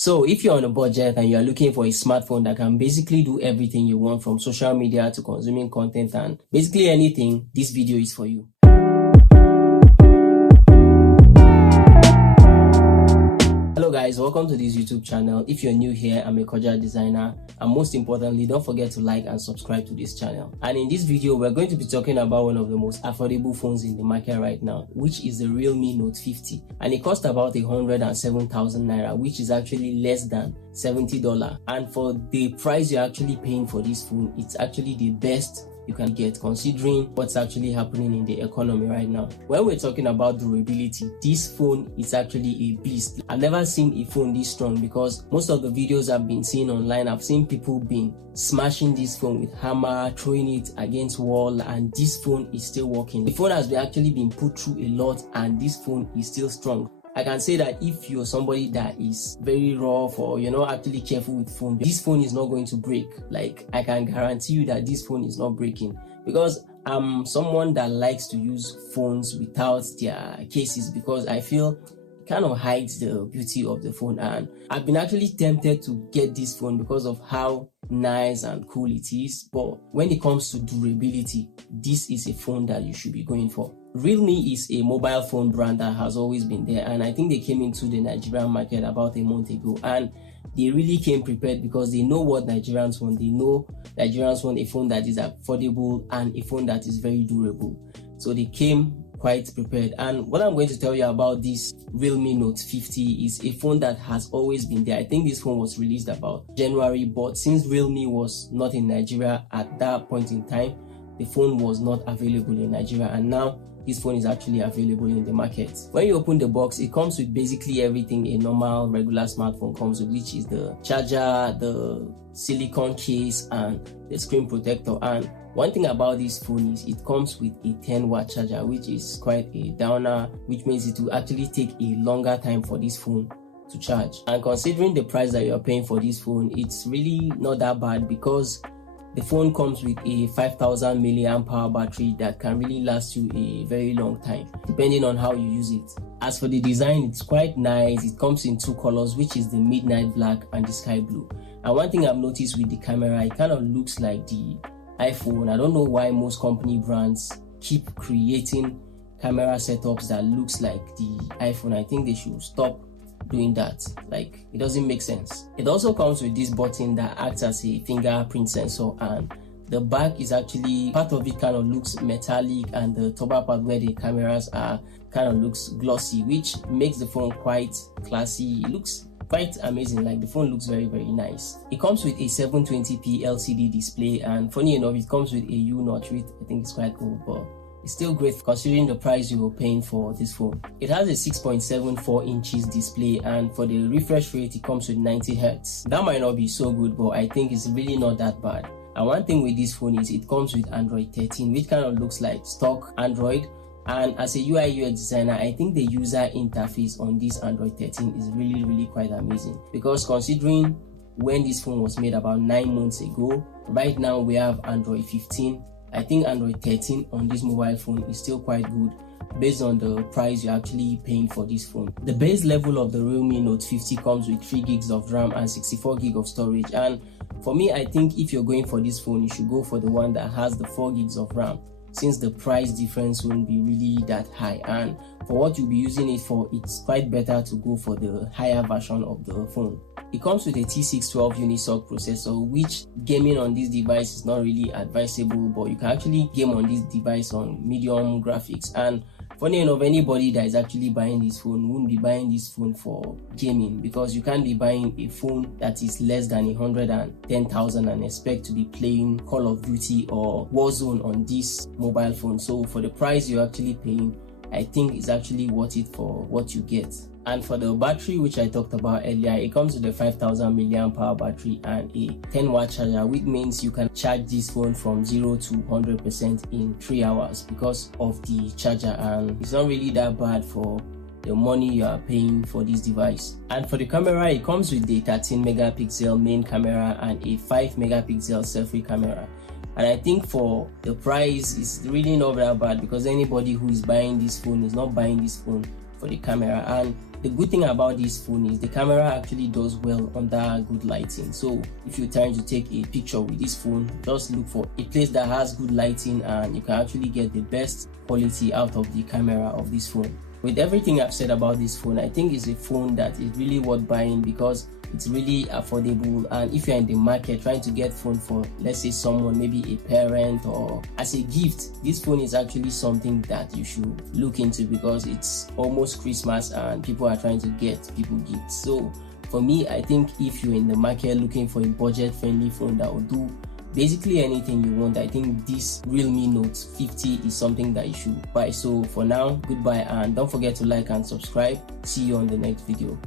So if you're on a budget and you're looking for a smartphone that can basically do everything you want, from social media to consuming content and basically anything, this video is for you. Hello guys, welcome to this YouTube channel. If you're new here, I'm a cordial designer, and most importantly, don't forget to like and subscribe to this channel. And in this video, we're going to be talking about one of the most affordable phones in the market right now, which is the Realme Note 50, and it costs about 107,000 naira, which is actually less than $70. And for the price you're actually paying for this phone, it's actually the best you can get considering what's actually happening in the economy right now. When we're talking about durability, this phone is actually a beast. I've never seen a phone this strong, because most of the videos I've been seeing online, I've seen people been smashing this phone with hammer, throwing it against wall, and this phone is still working. The phone has actually been put through a lot, and this phone is still strong. I can say that if you're somebody that is very rough or you're not actually careful with phone, this phone is not going to break. Like, I can guarantee you that this phone is not breaking, because I'm someone that likes to use phones without their cases, because I feel it kind of hides the beauty of the phone. And I've been actually tempted to get this phone because of how nice and cool it is, but when it comes to durability, this is a phone that you should be going for. Realme is a mobile phone brand that has always been there, and I think they came into the Nigerian market about a month ago, and they really came prepared because they know what Nigerians want. They know Nigerians want a phone that is affordable and a phone that is very durable, so they came quite prepared. And what I'm going to tell you about this Realme Note 50 is a phone that has always been there. I think this phone was released about January, but since Realme was not in Nigeria at that point in time, the phone was not available in Nigeria, and now this phone is actually available in the market. When you open the box, it comes with basically everything a normal regular smartphone comes with, which is the charger, the silicone case, and the screen protector. And one thing about this phone is it comes with a 10-watt charger, which is quite a downer, which means it will actually take a longer time for this phone to charge. And considering the price that you're paying for this phone, it's really not that bad, because the phone comes with a 5000 milliamp hour battery that can really last you a very long time, depending on how you use it. As for the design, it's quite nice. It comes in two colors, which is the midnight black and the sky blue. And one thing I've noticed with the camera, it kind of looks like the iPhone. I don't know why most company brands keep creating camera setups that looks like the iPhone. I think they should stop doing that. Like, it doesn't make sense. It also comes with this button that acts as a fingerprint sensor, and the back is actually, part of it kind of looks metallic, and the top part where the cameras are kind of looks glossy, which makes the phone quite classy. It looks quite amazing. Like, the phone looks very nice. It comes with a 720p LCD display, and funny enough, it comes with a U notch, which I think is quite cool, but it's still great considering the price you were paying for this phone. It has a 6.74 inches display, and for the refresh rate, it comes with 90 Hz. That might not be so good, but I think it's really not that bad. And one thing with this phone is it comes with Android 13, which kind of looks like stock Android. And as a UI UX designer, I think the user interface on this Android 13 is really quite amazing, because considering when this phone was made about 9 months ago, right now we have Android 15. I think Android 13 on this mobile phone is still quite good based on the price you're actually paying for this phone. The base level of the Realme Note 50 comes with 3 gigs of RAM and 64 gig of storage. And for me, I think if you're going for this phone, you should go for the one that has the 4 gigs of RAM, since the price difference won't be really that high. And for what you'll be using it for, it's quite better to go for the higher version of the phone. It comes with a T612 Unisoc processor, which gaming on this device is not really advisable, but you can actually game on this device on medium graphics. And funny enough, anybody that is actually buying this phone won't be buying this phone for gaming, because you can't be buying a phone that is less than 110,000 and expect to be playing Call of Duty or Warzone on this mobile phone. So for the price you're actually paying, I think it's actually worth it for what you get. And for the battery, which I talked about earlier, it comes with a 5000 milliamp hour battery and a 10-watt charger, which means you can charge this phone from 0 to 100% in 3 hours because of the charger, and it's not really that bad for the money you are paying for this device. And for the camera, it comes with the 13 megapixel main camera and a 5 megapixel selfie camera. And I think for the price, it's really not that bad, because anybody who is buying this phone is not buying this phone for the camera. And the good thing about this phone is the camera actually does well under good lighting. So if you're trying to take a picture with this phone, just look for a place that has good lighting and you can actually get the best quality out of the camera of this phone. With everything I've said about this phone, I think it's a phone that is really worth buying because it's really affordable. And if you're in the market trying to get phone for, let's say, someone, maybe a parent, or as a gift, this phone is actually something that you should look into because it's almost Christmas and people are trying to get people gifts. So for me, I think if you're in the market looking for a budget-friendly phone that will do basically anything you want, I think this Realme Note 50 is something that you should buy. So for now, goodbye, and don't forget to like and subscribe. See you on the next video.